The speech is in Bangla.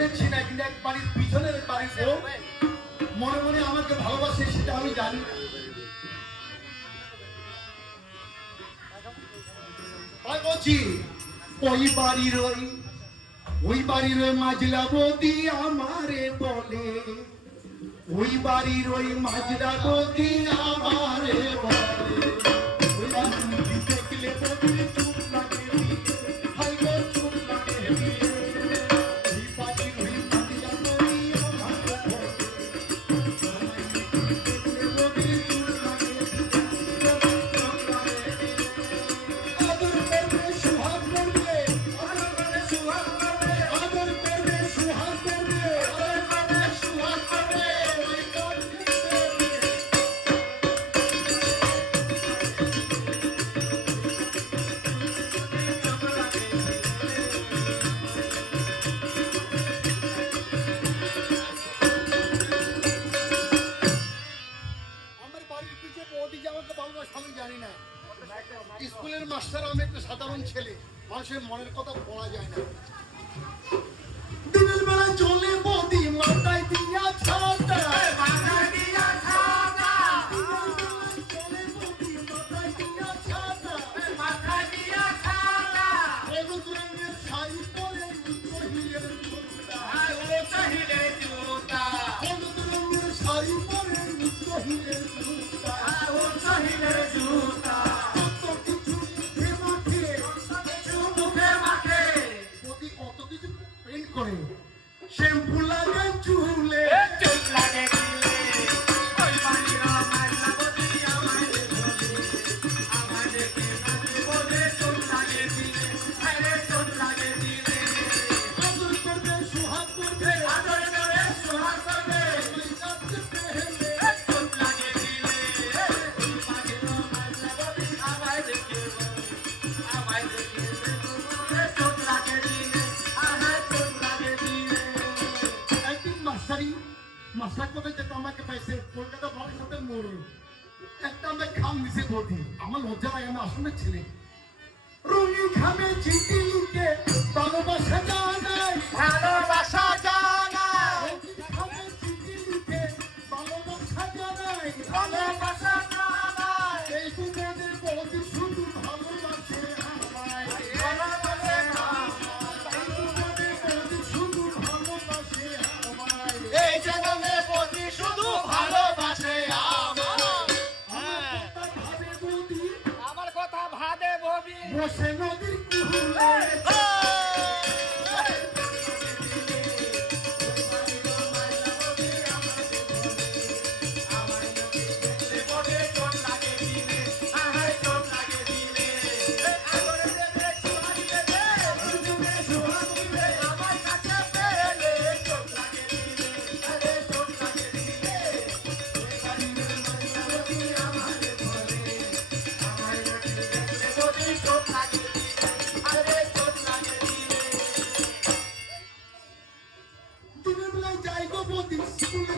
শুনেছি না, কিন্তু এক বাড়ির পিছনের বাড়ির ও মনে মনে আমাকে ভালোবাসে, সেটা আমি জানি না। বলছি ওই বাড়ির মাঝলা বৌদি আমারে বলে, ওই বাড়ির ওই মাঝলা বৌদি আমারে বলে, দেখলে বৌদি চুপ লাগে, হাই গো চুপ লাগে, ওই বাড়ির ওই মাঝলা বৌদি আমারে বলে, দেখলে বৌদি চুপ লাগে, আদর করবে সুহাগ করবে, আদর করবে সুহাগ করবে, আদর করবে সুহাগ করবে, আদর করবে সুহাগ করবে, ওই বাড়ির আমার বাড়ির পিছে বৌদি যে আমাকে ভালোবাসে আমি জানি না। স্কুলের মাস্টার, আমি একটা সাধারণ ছেলে, মানুষের মনের কথা বলা যায় না। দিনের বেলা চলে বৌদি মাথায় দিয়া ছাতা, মাথায় দিয়া ছাতা, চলে বৌদি মাথায় দিয়া ছাতা, মাথায় দিয়া ছাতা, হলুদ রঙের শাড়ি পরে উচ্চহিলের জুতা, উচ্চহিলের জুতা, হলুদ রঙের শাড়ি পরে উচ্চহিলের জুতা, উচ্চহিলের জুতা, কত কিছু মুখে মাখে, কত কিছু মুখে মাখে, বৌদি কত কিছু পেইন্ট করে, শ্যাম্পু লাগে চুলে, চুল লাগে চুলে, ওই বাড়ির মাঝলা বৌদি আমায় বলে, আমায় দেখে নাচে বলে, চুল লাগে দিলে, আরে চুল লাগে দিলে, আদর করবে সুহাগ করবে, আদর করে সুহাগ করবে, ওই কাছে পেলে, চুল লাগে দিলে, ওই বাড়ির মাঝলা বৌদি আমায় দেখে বলে, আমায় দেখে বলে, চুল লাগে দিলে, আমায় চুল লাগে দিলে। একদিন মাস্টার কোথায় যেত আমাকে পাইছে, কলকাতা ভবিষ্যতের মোড়ে একটা আমাকে খাম দিছে বৌদি, আমার লজ্জা লাগে, আমি আসামের ছেলে। রঙিন খামে চিঠি লিখে ভালোবাসা জানাই, ভালোবাসা জানাই, রঙিন খামে চিঠি লিখে ভালোবাসা জানাই, ভালোবাসা জানাই, এই দুজনের বৌদি শুধু ভালোবাসে আমায়, ভালোবাসে আমায়, এই দুজনের বৌদি শুধু ভালোবাসে আমায়, এই দুজনের বৌদি শুধু ভালোবাসে আমায়। ভাবে বৌদি আমার কথা ভাদে ভবি বসে নদীর কুহুলে, দিনের বেলায় যাই গো বৌদি স্কুলে